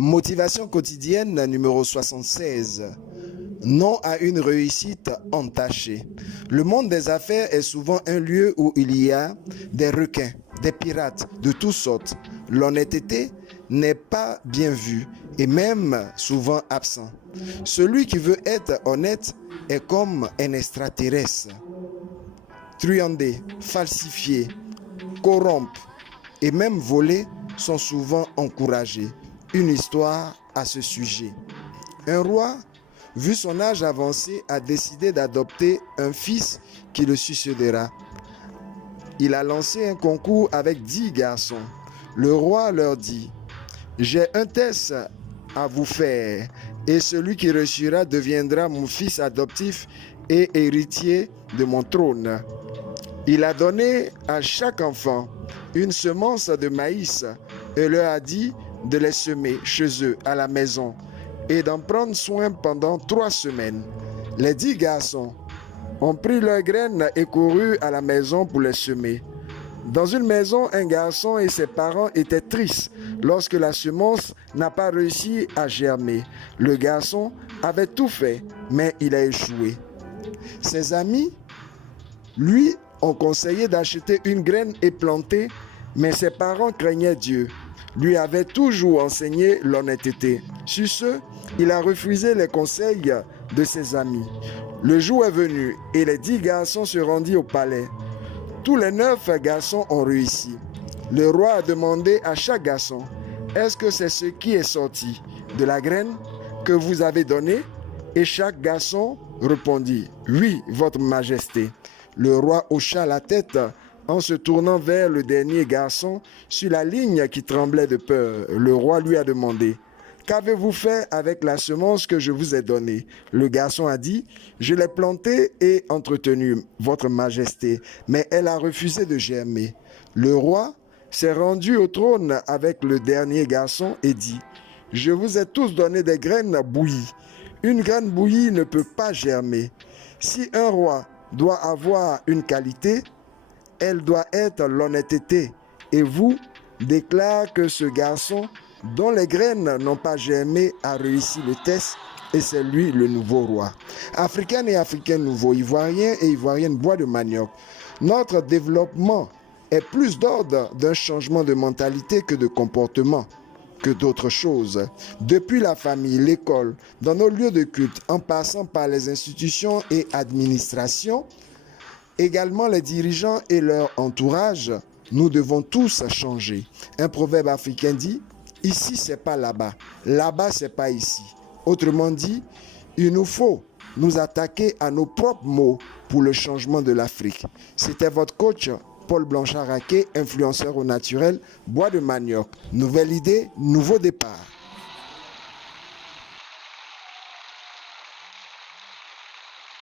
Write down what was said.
Motivation quotidienne numéro 76. Non à une réussite entachée. Le monde des affaires est souvent un lieu où il y a des requins, des pirates de toutes sortes. L'honnêteté n'est pas bien vue et même souvent absent. Celui qui veut être honnête est comme un extraterrestre. Truander, falsifier, corrompre et même voler sont souvent encouragés. Une histoire à ce sujet. Un roi, vu son âge avancé, a décidé d'adopter un fils qui le succédera. Il a lancé un concours avec 10 garçons. Le roi leur dit: j'ai un test à vous faire, et celui qui réussira deviendra mon fils adoptif et héritier de mon trône. Il a donné à chaque enfant une semence de maïs et leur a dit de les semer chez eux à la maison et d'en prendre soin pendant 3 semaines. Les 10 garçons ont pris leurs graines et couru à la maison pour les semer. Dans une maison, un garçon et ses parents étaient tristes lorsque la semence n'a pas réussi à germer. Le garçon avait tout fait, mais il a échoué. Ses amis, lui, ont conseillé d'acheter une graine et planter, mais ses parents craignaient Dieu. Lui avait toujours enseigné l'honnêteté. Sur ce, il a refusé les conseils de ses amis. Le jour est venu et les 10 garçons se rendirent au palais. Tous les 9 garçons ont réussi. Le roi a demandé à chaque garçon: est-ce que c'est ce qui est sorti de la graine que vous avez donnée? Et chaque garçon répondit: oui, votre majesté. Le roi hocha la tête en se tournant vers le dernier garçon sur la ligne qui tremblait de peur. Le roi lui a demandé: qu'avez-vous fait avec la semence que je vous ai donnée? Le garçon a dit: je l'ai plantée et entretenue, votre majesté, mais elle a refusé de germer. Le roi s'est rendu au trône avec le dernier garçon et dit: je vous ai tous donné des graines bouillies. Une graine bouillie ne peut pas germer. Si un roi doit avoir une qualité, elle doit être l'honnêteté. Et vous, déclare que ce garçon, dont les graines n'ont pas germé, a réussi le test et c'est lui le nouveau roi. Africains et Africains nouveaux, Ivoiriens et Ivoiriennes bois de manioc. Notre développement est plus d'ordre d'un changement de mentalité que de comportement, que d'autres choses. Depuis la famille, l'école, dans nos lieux de culte, en passant par les institutions et administrations, également les dirigeants et leur entourage, nous devons tous changer. Un proverbe africain dit: ici c'est pas là-bas, là-bas c'est pas ici. Autrement dit, il nous faut nous attaquer à nos propres maux pour le changement de l'Afrique. C'était votre coach Paul Blanchard-Raquet, influenceur au naturel, bois de manioc. Nouvelle idée, nouveau départ.